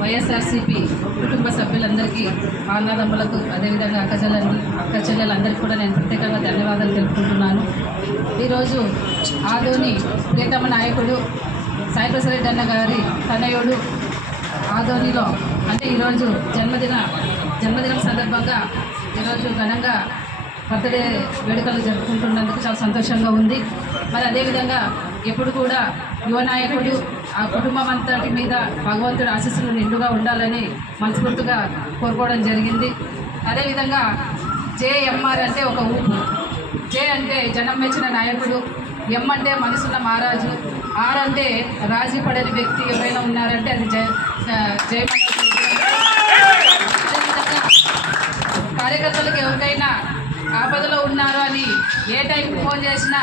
వైఎస్ఆర్సీపీ కుటుంబ సభ్యులందరికీ అన్నదమ్ములకు అదేవిధంగా అక్కచెల్లెలు అక్క చెల్లెలందరికీ కూడా నేను ప్రత్యేకంగా ధన్యవాదాలు తెలుపుకుంటున్నాను. ఈరోజు ఆదోని ప్రియతమ నాయకుడు సాయిప్రసరెడ్డి అన్న గారి తనయుడు ఆదోనిలో అంటే ఈరోజు జన్మదిన జన్మదినం సందర్భంగా ఈరోజు ఘనంగా బర్త్డే వేడుకలు జరుపుకుంటున్నందుకు చాలా సంతోషంగా ఉంది. మరి అదేవిధంగా ఎప్పుడు కూడా యువ నాయకుడు ఆ కుటుంబం అంతటి మీద భగవంతుడి ఆశీస్సులు నిండుగా ఉండాలని మనస్ఫూర్తిగా కోరుకోవడం జరిగింది. అదేవిధంగా జేఎంఆర్ అంటే ఒక ఊపు. జే అంటే జనం మెచ్చిన నాయకుడు. ఎం అంటే మనసున్న మహారాజు. ఆర్ అంటే రాజీ పడని వ్యక్తి ఎవరైనా ఉన్నారంటే అది జయ జయమన్న కార్యకర్తలకు ఎవరికైనా ఆపదలో ఉన్నారు అని ఏ టైంకి ఫోన్ చేసినా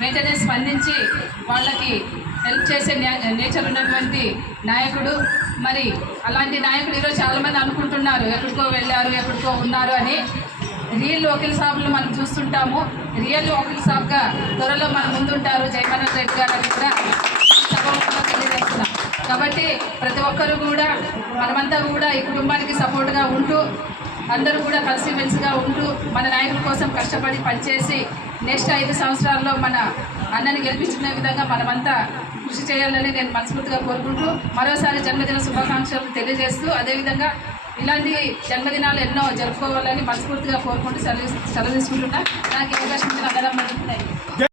వెంటనే స్పందించి వాళ్ళకి హెల్ప్ చేసే నే- నేచర్ ఉన్నటువంటి నాయకుడు. మరి అలాంటి నాయకుడు ఈరోజు చాలామంది అనుకుంటున్నారు ఎక్కడికో వెళ్ళారు ఎక్కడికో ఉన్నారు అని. రియల్ వకీల్ సాబ్లు మనం చూస్తుంటాము. రియల్ వకీల్ సాబ్గా త్వరలో మన ముందుంటారు జయమోహన్ రెడ్డి గారు అని కూడా తెలియజేస్తున్నాం. కాబట్టి ప్రతి ఒక్కరు కూడా మనమంతా కూడా ఈ కుటుంబానికి సపోర్ట్గా ఉంటూ అందరూ కూడా కలిసిమెలిసిగా ఉంటూ మన నాయకుల కోసం కష్టపడి పనిచేసి నెక్స్ట్ ఐదు సంవత్సరాల్లో మన అన్నని గెలిపించుకునే విధంగా మనమంతా కృషి చేయాలని నేను మనస్ఫూర్తిగా కోరుకుంటూ మరోసారి జన్మదిన శుభాకాంక్షలు తెలియజేస్తూ అదేవిధంగా ఇలాంటి జన్మదినాలు ఎన్నో జరుపుకోవాలని మనస్ఫూర్తిగా కోరుకుంటూ సెలవు సెలవు తీసుకుంటున్నా. నాకు ఈ అవకాశం ఇచ్చిన